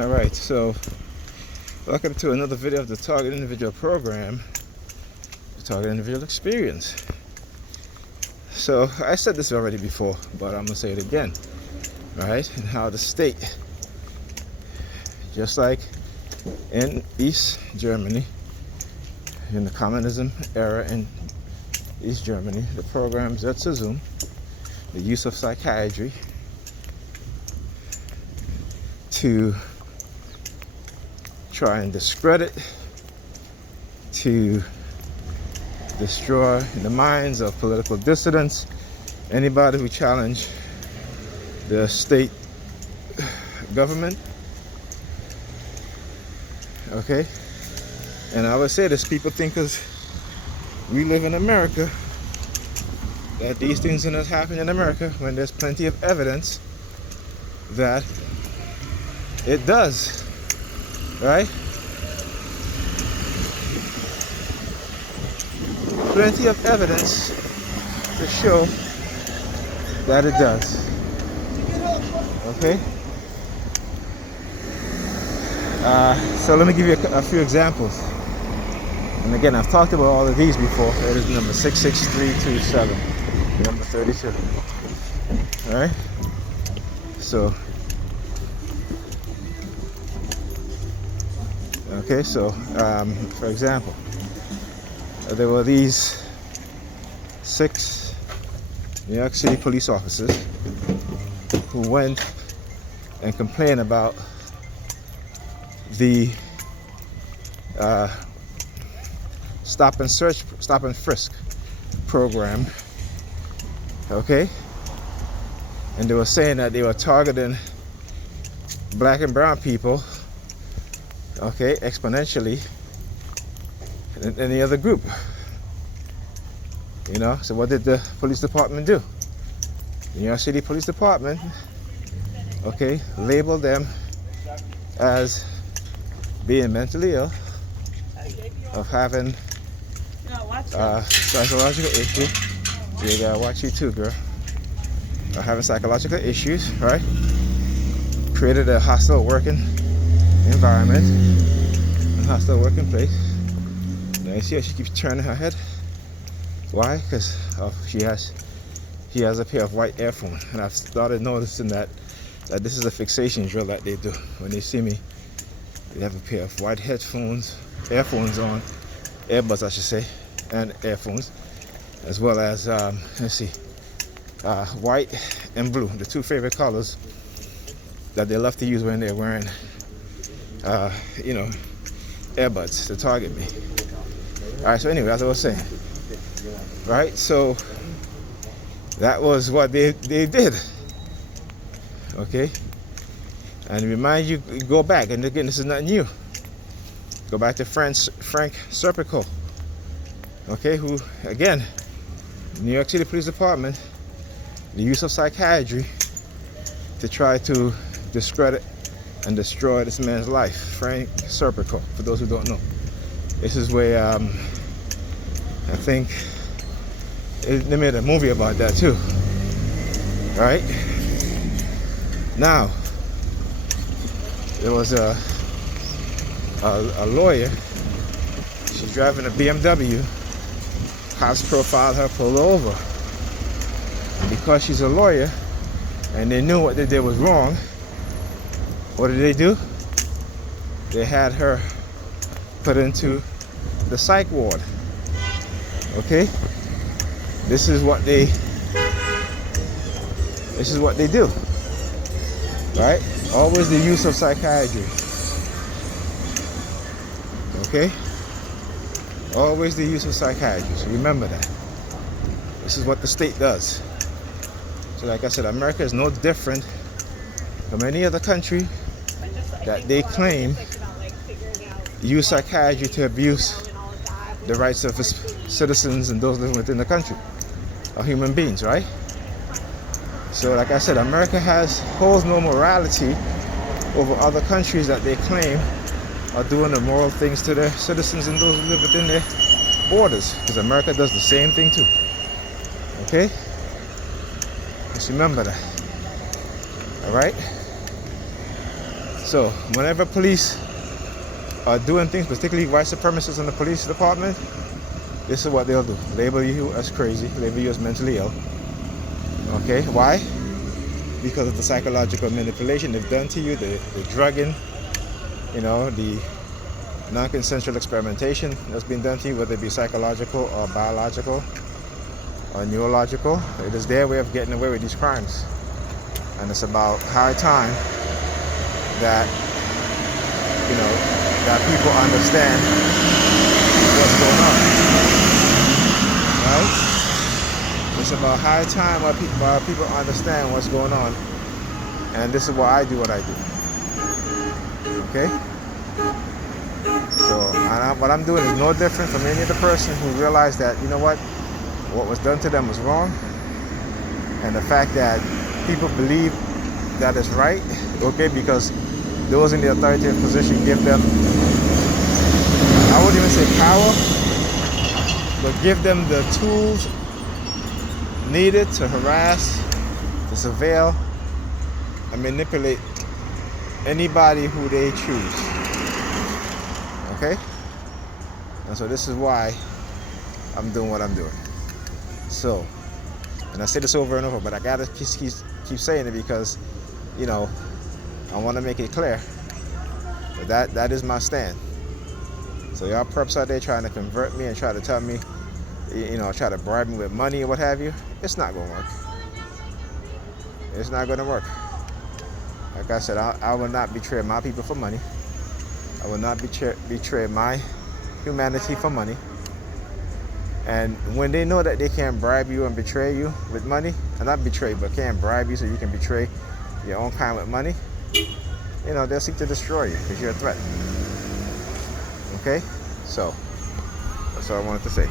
Alright, so welcome to another video of the Target Individual Program, the Target Individual Experience. So I said this already before, but I'm going to say it again, right? And how the state, just like in East Germany, in the communism era in East Germany, the programs that assume the use of psychiatry to try and discredit, to destroy the minds of political dissidents, anybody who challenge the state government. Okay? And I always say this, people think because we live in America that these things are not happening in America, when there's plenty of evidence that it does, right? Plenty of evidence to show that it does. Okay? So let me give you a few examples. And again, I've talked about all of these before. It is number 66327, number 32. All right? So, okay, so for example, there were these 6 New York City police officers who went and complained about the stop and frisk program. Okay, and they were saying that they were targeting black and brown people, okay, exponentially than any other group. You know, so what did the police department do? The New York City Police Department, okay, labeled them as being mentally ill, of having psychological issues. You gotta watch you too, girl. Having psychological issues, right? Created a hostile working environment, a hostile working place. Now you see how she keeps turning her head? Why? Because she has a pair of white earphones, and I've started noticing that this is a fixation drill that they do. When they see me, they have a pair of white earphones on, earbuds I should say, and earphones, as well as let's see, white and blue, the 2 favorite colors that they love to use when they're wearing you know, earbuds to target me. All right, so anyway, as I was saying, right, so that was what they did. Okay, and remind you, go back, and again, this is not new. Go back to Frank Serpico, okay, who, again, New York City Police Department, the use of psychiatry to try to discredit and destroy this man's life. Frank Serpico, for those who don't know. This is where I think they made a movie about that too. Right? Now, there was a lawyer. She's driving a BMW. Cops profiled her, pulled over. And because she's a lawyer and they knew what they did was wrong, what did they do? They had her put into the psych ward. Okay? This is what they do. Right? Always the use of psychiatry. Okay? Always the use of psychiatry. So remember that. This is what the state does. So like I said, America is no different from any other country that they claim use psychiatry to abuse the rights of its citizens and those living within the country, are human beings, right? So like I said, America holds no morality over other countries that they claim are doing immoral things to their citizens and those who live within their borders, because America does the same thing too. Okay? Just remember that. All right? So whenever police are doing things, particularly white supremacists in the police department, this is what they'll do. Label you as crazy, label you as mentally ill. Okay, why? Because of the psychological manipulation they've done to you, the drugging, you know, the non-consensual experimentation that's been done to you, whether it be psychological or biological or neurological. It is their way of getting away with these crimes. And it's about high time that, you know, that people understand what's going on. Right? It's about high time while people understand what's going on. And this is why I do what I do. Okay? So what I'm doing is no different from any other person who realized that, you know what was done to them was wrong. And the fact that people believe that is right, okay, because those in the authoritative position give them, I wouldn't even say power, but give them the tools needed to harass, to surveil, and manipulate anybody who they choose. Okay? And so this is why I'm doing what I'm doing. So, and I say this over and over, but I gotta keep saying it because, you know, I want to make it clear that is my stand. So y'all perps out there trying to convert me and try to tell me, you know, try to bribe me with money or what have you, it's not gonna work. It's not gonna work. Like I said, I will not betray my people for money. I will not betray my humanity for money. And when they know that they can't bribe you and betray you with money, and not betray, but can't bribe you so you can betray your own kind with money, you know, they'll seek to destroy you because you're a threat. Okay? So, that's all I wanted to say.